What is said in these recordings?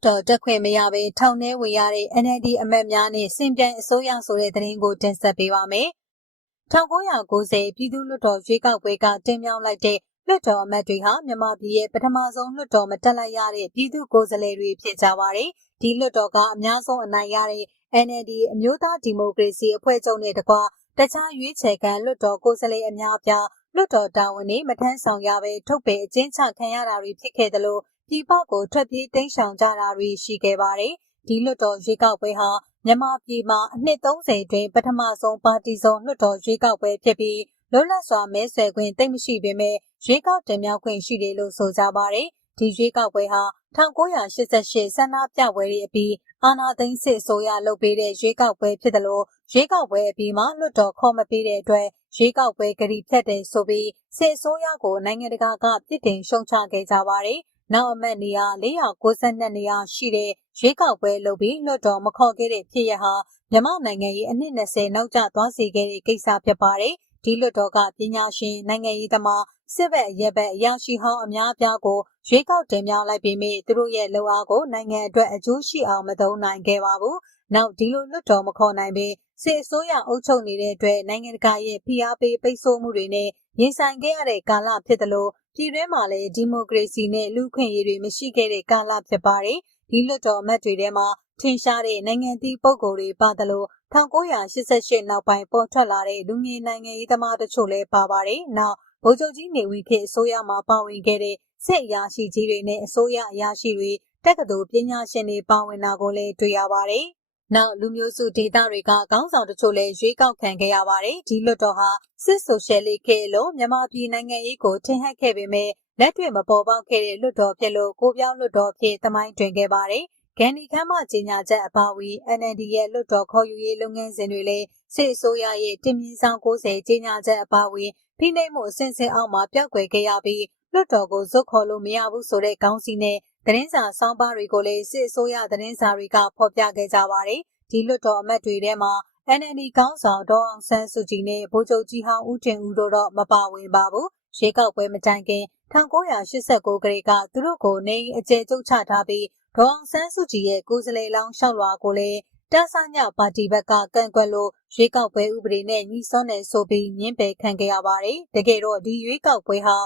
တ်တော်တက်ခွင့်မရဘဲထောင်ထဲဝင်ရတဲ့ NLD အမတ်များနဲ့စင်ပြိုင်အစိုးရဆိုတဲ့သတင်းကိုတင်ဆက်ပေးပါမယ်။1990ပြည်သူ့လွှတ်တော်ရွေးကောက်ပွဲကတင်မြှောက်လိုက်တဲ့လွှတ်တော်အမတ်တွေဟာမြန်မာပြည်ရဲ့ပထမဆုံးလွှတ်တော်မတက်လိုက်ရတဲ့ပြည်သူ့ကိုယ်စားလှယ်တွေဖြစ်ကြပါတယ်။ဒီလွှတ်တော်ကအများဆုံးအနိုင်ရတဲ့ NLD အမျိုးသားဒီမိုကရေစီအဖွဲ့ချုပ်နဲ့တကွတခြားရွေးချယ်ခံလွှတ်တော်ကိုယ်စားလှယ်အများအပြားလွှတ်တော်တာဝန်တွေမထမ်းဆောင်ရဘဲထုတ်ပယ်အကျဉ်းချခံရတာတွေဖြစ်ခဲ့တယ်လို့ ပြည်ပကိုထွက်ပြေးတိမ်းရှောင်ကြတာတွေရှိခဲ့ပါတယ်။ဒီလွှတ်တော်ရွေးကောက်ပွဲဟာမြန်မာပြည်မှာအနှစ်30အတွင်းပထမဆုံးပါတီစုံလွှတ်တော်ရွေးကောက်ပွဲဖြစ်ပြီးလွတ်လပ်စွာမဲဆွယ်ခွင့်တိတ်မရှိပေမဲ့ရွေးကောက်တင်မြှောက်ခွင့်ရှိတယ်လို့ဆိုကြပါတယ်။ဒီရွေးကောက်ပွဲဟာ1988ဆန္ဒပြပွဲတွေအပြီးအာဏာသိမ်းစစ်အစိုးရလုပ်ပေးတဲ့ရွေးကောက်ပွဲဖြစ်တယ်လို့ရွေးကောက်ပွဲအပြီးမှာလွှတ်တော်ခေါ်မပေးတဲ့အတွက်ရွေးကောက်ပွဲကတိဖြတ်တယ်ဆိုပြီးစစ်အစိုးရကိုနိုင်ငံတကာကပြစ်တင်ရှုံချခဲ့ကြပါတယ်။ နောက်အမတ်နေရာ492နေရာရှိတဲ့ရွေးကောက်ပွဲလုပ်ပြီးလွှတ်တော်မခေါ်ခဲ့တဲ့ဖြစ်ရဟာမြန်မာနိုင်ငံရဲ့အနှစ်20နောက်ကျသွားစေခဲ့တဲ့ကိစ္စဖြစ်ပါတယ်။ဒီလွှတ်တော်ကပညာရှင်နိုင်ငံရေးသမားစစ်ဘက်ရဲဘက်အရာရှိဟောင်းအများအပြားကိုရွေးကောက်တင်မြှောက်လိုက်ပြီးမြသူတို့ရဲ့လုံအားကိုနိုင်ငံအတွက်အကျိုးရှိအောင်မသုံးနိုင်ခဲ့ပါဘူး။နောက်ဒီလိုလွတ်တော်မခေါ်နိုင်ပေ စစ်အစိုးရအုပ်ချုပ်နေတဲ့အတွက်နိုင်ငံတကာရဲ့ဖိအားပေးပိတ်ဆို့မှုတွေနဲ့ရင်ဆိုင်ခဲ့ရတဲ့ကာလဖြစ်တယ်လို့ပြည်တွင်းမှာလည်းဒီမိုကရေစီနဲ့လူ့ခွင့်ရေးတွေမရှိခဲ့တဲ့ကာလဖြစ်ပါတယ်။ဒီလွတ်တော်အမတ်တွေထဲမှာထင်ရှားတဲ့နိုင်ငံသီးပုဂ္ဂိုလ်တွေပါတယ်လို့1988နောက်ပိုင်းပေါ်ထွက်လာတဲ့လူငယ်နိုင်ငံရေးသမားတချို့လည်းပါပါတယ်။နောက်ဗိုလ်ချုပ်ကြီးနေဝင်းခေအစိုးရမှာပါဝင်ခဲ့တဲ့စစ်အရာရှိကြီးတွေနဲ့အစိုးရအရာရှိတွေတက္ကသိုလ်ပညာရှင်တွေပါဝင်တာကိုလည်းတွေ့ရပါတယ်။ နောက်လူမျိုးစုဒေသတွေကခေါင်းဆောင်တချို့လည်းရွေးကောက်ခံခဲ့ရပါတယ်။ဒီလွတ်တော်ဟာစစ်ဆိုရှယ်လစ်ခေလို့မြန်မာပြည်နိုင်ငံရေးကိုထင်ဟပ်ခဲ့ပေမဲ့လက်တွေ့မပေါ်ပေါက်ခဲ့တဲ့လွတ်တော်ဖြစ်လို့ကိုပြောင်းလွတ်တော်ဖြစ်သမိုင်းတွင်ခဲ့ပါတယ်။ဂန်ဒီခမ်းမကြီးညာချက်အပါအဝင် NLD ရဲ့လွတ်တော်ခေါ်ယူရေးလုပ်ငန်းစဉ်တွေလည်းစစ်အစိုးရရဲ့တင်မြင့်ဆောင်90ကြီးညာချက်အပါအဝင်ဖိနှိပ်မှုအဆင့်ဆင့်အောက်မှာပျောက်ကွယ်ခဲ့ရပြီးလွှတ်တော်ကိုဇွတ်ခေါ်လို့မရဘူးဆိုတဲ့ကောင်းစီနဲ့ သတင်းစာစောင်းပါးတွေကိုလည်းစစ်အစိုးရသတင်းစာတွေကဖော်ပြခဲ့ကြပါတယ်။ဒီလွှတ်တော်အမတ်တွေထဲမှာ NND ကောင်းဆောင်ဒေါအောင်ဆန်းစုကြည်နဲ့ဗိုလ်ချုပ်ကြီးဟောင်းဦးတင်ဦးတို့တော့မပါဝင်ပါဘူး။ရေကောက်ပွဲမတိုင်ခင်1989ကလေးကသူတို့ကိုနေအကျယ်ကျုပ်ချထားပြီးဒေါအောင်ဆန်းစုကြည်ရဲ့ကိုယ်စားလှယ်လောင်းလျှောက်လွှာကိုလည်းတဆညပါတီဘက်ကကန့်ကွက်လို့ရွေးကောက်ပွဲဥပဒေနဲ့ညီစွန်းတယ်ဆိုပြီးညှင်းပယ်ခံခဲ့ရပါတယ်။တကယ်တော့ဒီရွေးကောက်ပွဲဟာ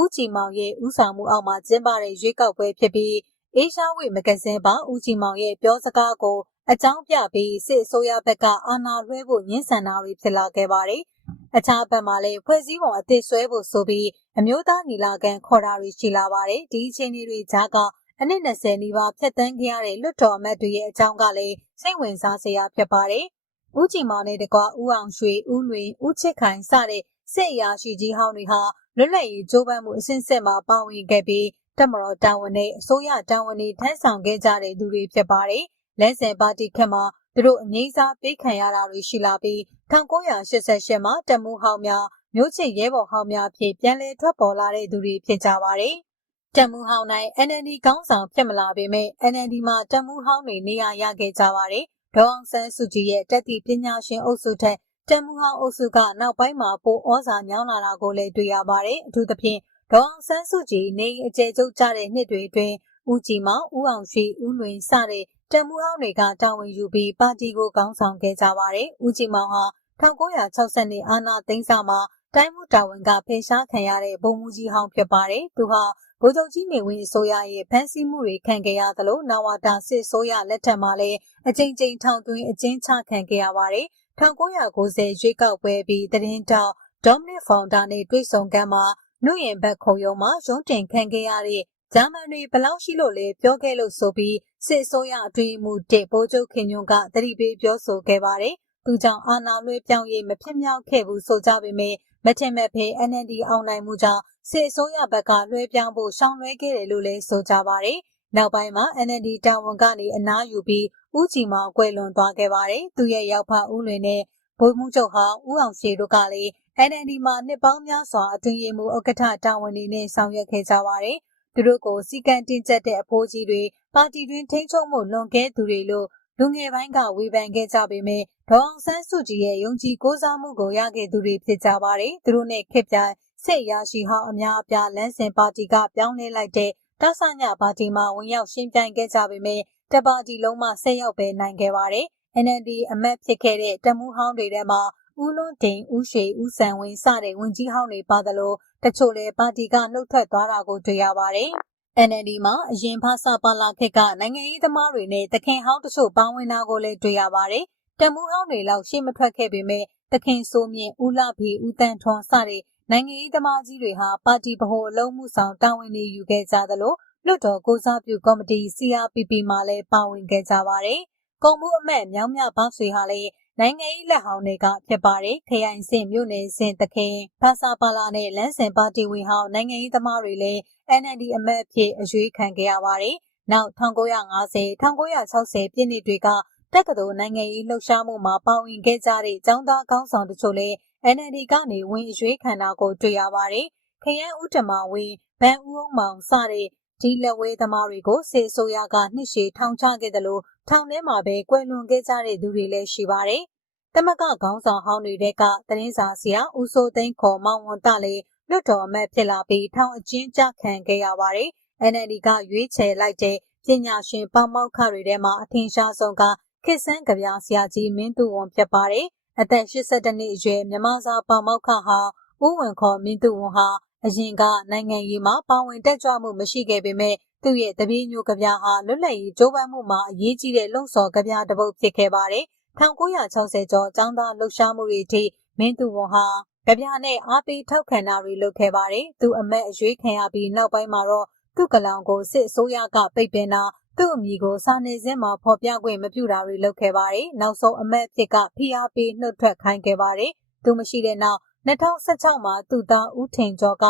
ဦးကြည်မောင်ရဲ့ဥဆောင်မှုအောက်မှာကျင်းပတဲ့ရွေးကောက်ပွဲဖြစ်ပြီးအေရှားဝိမဂဇင်းပါဦးကြည်မောင်ရဲ့ပြောစကားကိုအကြောင်းပြပြီးစစ်အစိုးရဘက်ကအာဏာလွှဲဖို့ညှင်းဆန်တာတွေဖြစ်လာခဲ့ပါတယ်။အခြားဘက်မှာလည်းဖွဲ့စည်းပုံအသစ်ဆွဲဖို့ဆိုပြီးအမျိုးသားညီလာခံခေါ်တာတွေရှိလာပါတယ်။ဒီအခြေအနေတွေကြားကအနည်း20နီးပါးဖြတ်တန်းခဲ့ရတဲ့လွတ်တော်အမတ်တွေရဲ့အကြောင်းကလည်းစိတ်ဝင်စားစရာဖြစ်ပါတယ်။ဦးကြည်မောင်နဲ့တကွဦးအောင်ရွှေဦးလွင်ဦးချစ်ခိုင်စတဲ့စစ်အရာရှိကြီးဟောင်းတွေဟာ လွတ်လပ်ရေးကြိုးပမ်းမှုအစဉ်ဆက်မှာပါဝင်ခဲ့ပြီးတမတော်တာဝန်နဲ့အစိုးရတာဝန်တွေထမ်းဆောင်ခဲ့ကြတဲ့သူတွေဖြစ်ပါတယ်။လက်ဆယ်ပါတီခက်မှာသူတို့အငိမ့်စားပေးခံရတာတွေရှိလာပြီး1988မှာတမှုဟောင်းများမျိုးချစ်ရဲဘော်ဟောင်းများဖြင့်ပြန်လည်ထွက်ပေါ်လာတဲ့သူတွေဖြစ်ကြပါတယ်။တမှုဟောင်းနိုင် NND ကောင်းဆောင်ဖြစ်မလာပေမဲ့ NND မှာတမှုဟောင်းတွေနေရာရခဲ့ကြပါတယ်။ဒေါအောင်ဆန်းစုကြည်ရဲ့တက်သည့်ပညာရှင်အုပ်စုထက် တန်မူဟောင်းအုပ်စုကနောက်ပိုင်းမှာပိုဩဇာညောင်းလာတာကိုလည်းတွေ့ရပါတယ်။အထူးသဖြင့်ဒေါအောင်ဆန်းစုကြည်နေအကျယ်ကျုပ်ကြတဲ့နှစ်တွေအတွင်းဦးကြည်မောင်ဦးအောင်ရွှေဦးလွင်စတဲ့တန်မူဟောင်းတွေကတာဝန်ယူပြီးပါတီကိုကောင်းဆောင်ခဲ့ကြပါတယ်။ဦးကြည်မောင်ဟာ1960နှစ်အာဏာသိမ်းစာမှာတိုင်းမှုတာဝန်ကဖယ်ရှားခံရတဲ့ဗိုလ်မှူးကြီးဟောင်းဖြစ်ပါတယ်။သူဟာဗိုလ်ချုပ်ကြီးနေဝင်းအစိုးရရဲ့ဖမ်းဆီးမှုတွေခံခဲ့ရသလိုနဝတာစစ်ဆိုးရလက်ထက်မှာလည်းအကြိမ်ကြိမ်ထောင်သွင်းအကျဉ်းချခံခဲ့ရပါတယ် 1990ရွေးကောက်ပွဲပြီးသတင်းတောက်ဒေါမနစ်ဖောင်ဒါနဲ့တွေ့ဆုံကမ်းမှာနှုတ်ရင်ဘက်ခုံရုံမှာရုံးတင်ခံခဲ့ရတဲ့ဂျာမန်တွေဘလောက်ရှိလို့လဲပြောခဲ့လို့ဆိုပြီးစစ်အစိုးရအတွင်းမှုတစ်ဗိုလ်ချုပ်ခင်ညွန့်ကတတိပေးပြောဆိုခဲ့ပါတယ်။သူကြောင့်အာဏာလွှဲပြောင်းရေးမဖြစ်မြောက်ခဲ့ဘူးဆိုကြပေမဲ့မထင်မဲ့ဖေ NLD အောင်နိုင်မှုကြောင့်စစ်အစိုးရဘက်ကလွှဲပြောင်းဖို့ရှောင်လွှဲခဲ့တယ်လို့လည်းဆိုကြပါတယ်။ နောက်ပိုင်းမှာ NLD တာဝန်ကနေအနားယူပြီးဦးကြည်မောင်ကွယ်လွန်သွားခဲ့ပါတယ်။သူရဲ့ရောက်ဖဦးလွင်နဲ့ဗိုလ်မှူးချုပ်ဟောင်းဦးအောင်ရှည်တို့ကလည်း NLD မှာနှစ်ပေါင်းများစွာအတွင်းရေးမှူးဥက္ကဋ္ဌတာဝန်တွေနဲ့ဆောင်ရွက်ခဲ့ကြပါတယ်။သူတို့ကိုစီကံတင်ကျက်တဲ့အဖိုးကြီးတွေပါတီတွင်ထိန်းချုပ်မှုလွန်ကဲသူတွေလို့လူငယ်ပိုင်းကဝေဖန်ခဲ့ကြပေမဲ့ဒေါအောင်ဆန်းစုကြည်ရဲ့ယုံကြည်ကိုးစားမှုကိုရခဲ့သူတွေဖြစ်ကြပါတယ်။သူတို့နဲ့ခက်ပြိုင်စစ်ရရှိဟောင်းအများအပြားလမ်းစဉ်ပါတီကပြောင်းလဲလိုက်တဲ့ တဆညပါတီမှဝင်ရောက်ရှင်းပြိုင်ခဲ့ကြပေမဲ့တပါတီလုံးမှဆက်ရောက်ပဲနိုင်ခဲ့ပါတယ်။ NLD အမတ်ဖြစ်ခဲ့တဲ့တမှုဟောင်းတွေထဲမှာဦးလွန်းတင်ဦးရွှေဦးစံဝင်းစတဲ့ဝင်ကြီးဟောင်းတွေပါသလိုတချို့လည်းပါတီကနှုတ်ထွက်သွားတာကိုတွေ့ရပါတယ်။ NLD မှာအရင်ဖဆပါလာခေတ်ကနိုင်ငံရေးသမားတွေနဲ့တခင်ဟောင်းတချို့ပါဝင်တာကိုလည်းတွေ့ရပါတယ်။တမှုဟောင်းတွေလောက်ရှေ့မထွက်ခဲ့ပေမဲ့တခင်ဆိုမြင့်ဦးလှဖေဦးတန်းထွန်းစတဲ့ နိုင်ငံရေးသမားကြီးတွေဟာပါတီဗဟိုအလုံးမှုဆောင်တာဝန်တွေယူခဲ့ကြသလိုလွှတ်တော်ကိုစားပြုကော်မတီ CRPP မှာလည်းပါဝင်ခဲ့ကြပါတယ်။ကုံမှုအမတ်မြောင်းမြပေါဆွေဟာလည်းနိုင်ငံရေးလက်ဟောင်းတွေကဖြစ်ပါတယ်။ခရိုင်စင်မြို့နယ်စင်တခင်ဖဆာပါလာနဲ့လမ်းစဉ်ပါတီဝင်ဟောင်းနိုင်ငံရေးသမားတွေလည်း NLD အမတ်အဖြစ်အရွေးခံခဲ့ရပါတယ်။နောက်1950 1960ပြည့်နှစ်တွေကတက္ကသိုလ်နိုင်ငံရေးလှုပ်ရှားမှုမှာပါဝင်ခဲ့ကြတဲ့ចောင်းသားကောင်းဆောင်တချို့လည်း NLD ကနေဝင်အရွေးခံတာကိုတွေ့ရပါတယ်။ခရမ်းဦးတမဝင်းဗန်ဦးအောင်မောင်စတဲ့ဒီလက်ဝဲသမားတွေကိုစေအစိုးရကနှစ်ရှည်ထောင်ချခဲ့တယ်လို့ထောင်ထဲမှာပဲကွယ်လွန်ခဲ့ကြတဲ့သူတွေလည်းရှိပါတယ်။တမကခေါင်းဆောင်ဟောင်းတွေကသတင်းစာဆရာဦးစိုးသိန်းခေါ်မောင်ဝန်တလည်းလွတ်တော်အမတ်ဖြစ်လာပြီးထောင်အကျဉ်းချခံခဲ့ရပါတယ်။ NLD ကရွေးချယ်လိုက်တဲ့ပညာရှင်ပေါမောက်ခတွေထဲမှာအထင်ရှားဆုံးကခေဆန်းကဗျာဆရာကြီးမင်းသူဝန်ဖြစ်ပါတယ်။ အသက်82နှစ်အရွယ်မြမစာပေါမောက်ခဟာဦးဝင်ခေါ်မင်းသူဝန်ဟာအရင်ကနိုင်ငံရေးမှာပါဝင်တက်ကြွမှုမရှိခဲ့ပေမဲ့သူ့ရဲ့တပည့်ညိုကဗျာဟာလွတ်လပ်ရေးကြိုးပမ်းမှုမှာအရေးကြီးတဲ့လှုံ့ဆော်ကဗျာတစ်ပုဒ်ဖြစ်ခဲ့ပါတယ်။1960ကျော်ចောင်းသားလှုပ်ရှားမှုတွေအထိမင်းသူဝန်ဟာကြပြနဲ့အားပေးထောက်ခံတာတွေလုပ်ခဲ့ပါတယ်။သူအမတ်အရွေးခံရပြီးနောက်ပိုင်းမှာတော့သူ့ကလောင်ကိုစစ်အစိုးရကပိတ်ပင်တာ သူ့အမိကိုစာနေစင်းမှာဖော်ပြခွင့်မပြုတာတွေလုပ်ခဲ့ပါတယ်။နောက်ဆုံးအမတ်ဖြစ်ကဖိအားပေးနှုတ်ထွက်ခိုင်းခဲ့ပါတယ်။သူမရှိတဲ့နောက်2016မှာသူ့သားဦးထင်ကျော်က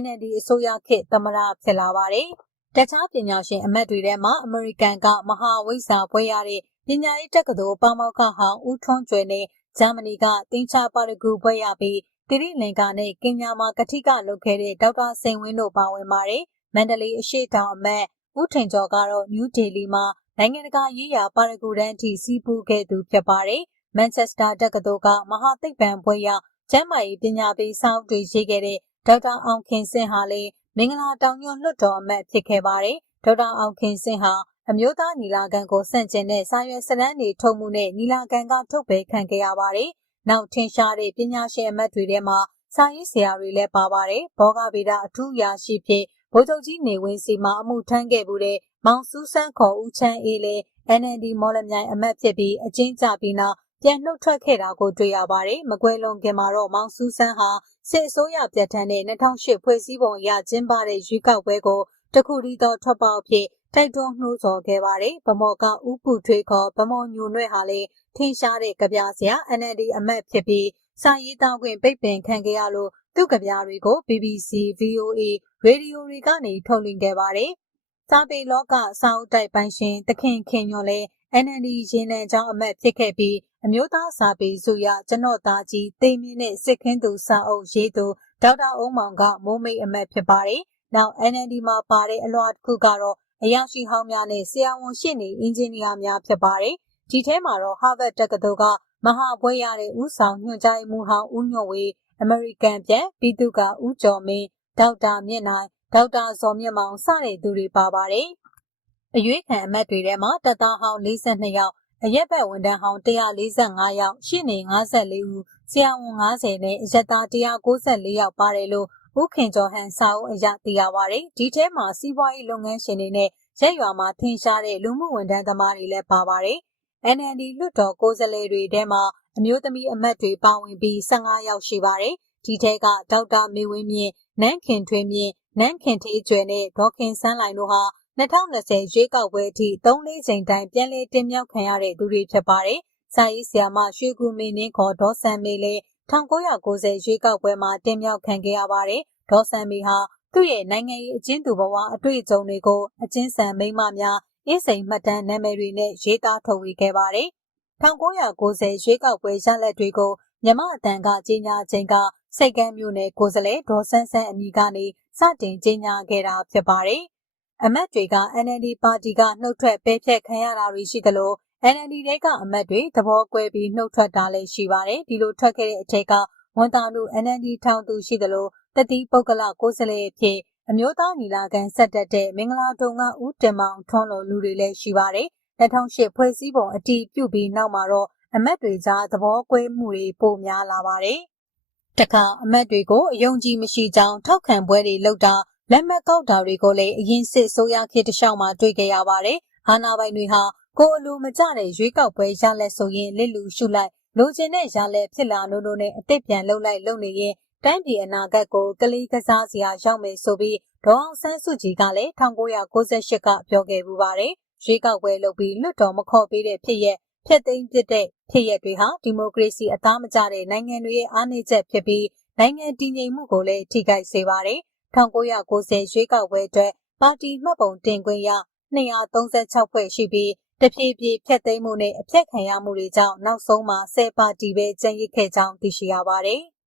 NLD အစိုးရခေတ်သမ္မတဖြစ်လာပါတယ်။တခြားပညာရှင်အမတ်တွေထဲမှာအမေရိကန်ကမဟာဝိဇ္ဇာဘွဲ့ရတဲ့ပညာရေးတက္ကသိုလ်ပေါမောက္ခဟောင်းဦးထွန်းကျွယ်နဲ့ဂျာမနီကတင်းချပါရဂူဘွဲ့ရပြီးတိရိလင်္ကာနဲ့ကင်ညာမှာကတိကလုပ်ခဲ့တဲ့ဒေါက်တာစိန်ဝင်းတို့ပါဝင်ပါတယ်။မန္တလေးအရှိတောင်အမတ် ဦးထင်ကျော်ကတော့နယူးဒေလီမှာနိုင်ငံတကာရေးရာပါရဂူတန်းအထိစီးပူးခဲ့သူဖြစ်ပါတယ်။မန်ချက်စတာတက္ကသိုလ်ကမဟာသိပ္ပံဘွဲ့ရကျမ်းမာရေးပညာပေးစောင့်တွေရေးခဲ့တဲ့ဒေါက်တာအောင်ခင်စင်ဟာလည်းမင်္ဂလာတောင်ညွန့်လွှတ်တော်အမတ်ဖြစ်ခဲ့ပါတယ်။ဒေါက်တာအောင်ခင်စင်ဟာအမျိုးသားညီလာခံကိုဆန့်ကျင်တဲ့စာရွက်စာတမ်းတွေထုတ်မှုနဲ့ညီလာခံကထုတ်ပယ်ခံခဲ့ရပါတယ်။နောက်ထင်ရှားတဲ့ပညာရှင်အမတ်တွေထဲမှာစာရေးဆရာတွေလည်းပါပါတယ်။ဘောဂဗေဒအထူးရာရှိဖြစ် ဗိုလ်ချုပ်ကြီးနေဝင်းစီမှာအမှုထမ်းခဲ့မှုတဲ့မောင်စူးစန်းခေါ်ဦးချမ်းအေးလည်း NLD မော်လမြိုင်အမတ်ဖြစ်ပြီးအကျဉ်းချပြီးနောက်ပြန်နှုတ်ထွက်ခဲ့တာကိုတွေ့ရပါတယ်။မကွဲလွန်ခင်မှာတော့မောင်စူးစန်းဟာစစ်အစိုးရပြတ်ထန်းတဲ့2008ဖွဲ့စည်းပုံအရကျင်းပတဲ့ရွေးကောက်ပွဲကိုတခုတည်းသောထွက်ပေါက်ဖြစ်တိုက်တွန်းနှိုးဆော်ခဲ့ပါတယ်။ဗမော်ကဥပုထွေးခေါ်ဗမော်ညိုနွဲ့ဟာလည်းထင်ရှားတဲ့ကြပြဆရာ NLD အမတ်ဖြစ်ပြီးစာရေးသားခွင့်ပိတ်ပင်ခံခဲ့ရလို့ သူ့ကြပြတွေကို BBC, VOA, ရေဒီယိုတွေကနေထုတ်လွှင့်ခဲ့ပါတယ်။စာပေလောကစာအုပ်တိုက်ပိုင်ရှင်သခင်ခင်ညွန့်လည်း NLD ရေနံချောင်းအမတ်ဖြစ်ခဲ့ပြီးအမျိုးသားစာပေစုရကျွန်တော်သားကြီးသိမင်းနဲ့စစ်ခင်းသူစာအုပ်ရေးသူဒေါက်တာအုံးမောင်ကမိုးမိတ်အမတ်ဖြစ်ပါတယ်။နောက် NLD မှာပါတဲ့အလွှာတစ်ခုကတော့အရာရှိဟောင်းများနဲ့ဆရာဝန်ရှိနေအင်ဂျင်နီယာများဖြစ်ပါတယ်။ဒီထဲမှာတော့ Harvard တက္ကသိုလ်ကမဟာဘွဲ့ရတဲ့ဦးဆောင်ညွှန်ကြားရေးမှူးဟောင်းဦးညွန့်ဝေ အမေရိကန်ပြန်ပြည်သူကဦးကျော်မင်းဒေါက်တာမြင့်နိုင်ဒေါက်တာဇော်မြင့်မောင်စတဲ့သူတွေပါပါတယ်။အရွေးခံအမတ်တွေထဲမှာတပ်သားဟောင်း42ယောက်အရက်ဘက်ဝန်ထမ်းဟောင်း145ယောက်ရှင်းနေ54ဦးဆရာဝန်90နဲ့အရက်သား194ယောက်ပါတယ်လို့ဦးခင်ကျော်ဟန်စာအုပ်အရသိရပါတယ်။ဒီထဲမှာစီးပွားရေးလုပ်ငန်းရှင်တွေနဲ့ရက်ရွာမှာထင်ရှားတဲ့လူမှုဝန်ထမ်းသမားတွေလည်းပါပါတယ်။ NLD လွှတ်တော်ကိုယ်စားလှယ်တွေထဲမှာအမျိုးသမီးအမတ်တွေပါဝင်ပြီး15ယောက်ရှိပါတယ်။ဒီထဲကဒေါက်တာမေဝင်းမြင့်နန်းခင်ထွေးမြင့်နန်းခင်ထေးကျွယ်နဲ့ဒေါခင်ဆန်းလိုင်တို့ဟာ2020ရွေးကောက်ပွဲအထိ3-4ချိန်တိုင်ပြန်လည်တင်မြှောက်ခံရတဲ့သူတွေဖြစ်ပါတယ်။စာရေးဆရာမရွှေကူမင်းနှင်းခေါ်ဒေါ်ဆန်မေလည်း1990ရွေးကောက်ပွဲမှာတင်မြှောက်ခံခဲ့ရပါတယ်။ဒေါ်ဆန်မေဟာသူ့ရဲ့နိုင်ငံရေးအကျဉ်းသူဘဝအတွေ့အကြုံတွေကိုအကျဉ်းဆန်မိမများ အင်းစိန်မှတ်တမ်းနာမည်တွေနဲ့ရေးသားထုတ်ဝေခဲ့ပါတယ်။1990ရွေးကောက်ပွဲရလဒ်တွေကိုမြမအတန်ကကြီးညာခြင်းကစိတ်ကမ်းမျိုးနဲ့ကိုယ်စားလှယ်ဒေါ်ဆန်းဆန်းအမိကနေစတင်ကြီးညာခဲ့တာဖြစ်ပါတယ်။အမတ်တွေက NLD ပါတီကနှုတ်ထွက်ပေးဖြတ်ခံရတာတွေရှိသလို NLD တဲကအမတ်တွေသဘောကွဲပြီးနှုတ်ထွက်တာလည်းရှိပါတယ်။ဒီလိုထွက်ခဲ့တဲ့အထက်ကဝန်တာလူ NLD ထောင်သူရှိသလိုတတိပုဂ္ဂလကိုယ်စားလှယ်ဖြစ် အမျိုးသားညီလာခံဆက်တက်တဲ့မင်္ဂလာတုံကဦးတင်မောင်ထွန်းလိုလူတွေလည်းရှိပါတယ်။2008ဖွဲ့စည်းပုံအတည်ပြုပြီးနောက်မှာတော့အမတ်တွေကြားသဘောကွဲမှုတွေပိုများလာပါတယ်။တခါအမတ်တွေကိုအယုံကြည်မရှိကြောင်းထောက်ခံပွဲတွေလုပ်တာလက်မှတ်ကောက်တာတွေကိုလည်းအရင်စစ်ဆိုးရခေတ်တလျှောက်မှာတွေ့ခဲ့ရပါတယ်။အာနာပိုင်တွေဟာကိုအလိုမကျတဲ့ရွေးကောက်ပွဲရလက်ဆိုရင်လစ်လူရှုလိုက်လိုချင်တဲ့ရလက်ဖြစ်လာနိုးနိုးနဲ့အစ်စ်ပြန်လှုပ်လိုက်လုပ်နေရင် တိုင်းပြည်အနာဂတ်ကိုကလေးကစားစရာရောက်မယ်ဆိုပြီးဒေါအောင်ဆန်းစုကြည်ကလည်း1998ကပြောခဲ့ပူပါတယ်။ရွေးကောက်ပွဲလုပ်ပြီးလွတ်တော်မခေါ်ပေးတဲ့ဖြစ်ရက်ဖျက်သိမ်းပစ်တဲ့ဖြစ်ရက်တွေဟာဒီမိုကရေစီအသားမကျတဲ့နိုင်ငံတွေရဲ့အားနည်းချက်ဖြစ်ပြီးနိုင်ငံတည်ငြိမ်မှုကိုလည်းထိခိုက်စေပါတယ်။1990ရွေးကောက်ပွဲအတွက်ပါတီမှတ်ပုံတင်ခွင့်ရ236ဖွဲ့ရှိပြီးတဖြည်းဖြည်းဖျက်သိမ်းမှုနဲ့အပြက်ခံရမှုတွေကြောင့်နောက်ဆုံးမှာ10ပါတီပဲကျန်ရစ်ခဲ့ကြောင်းသိရှိရပါတယ်။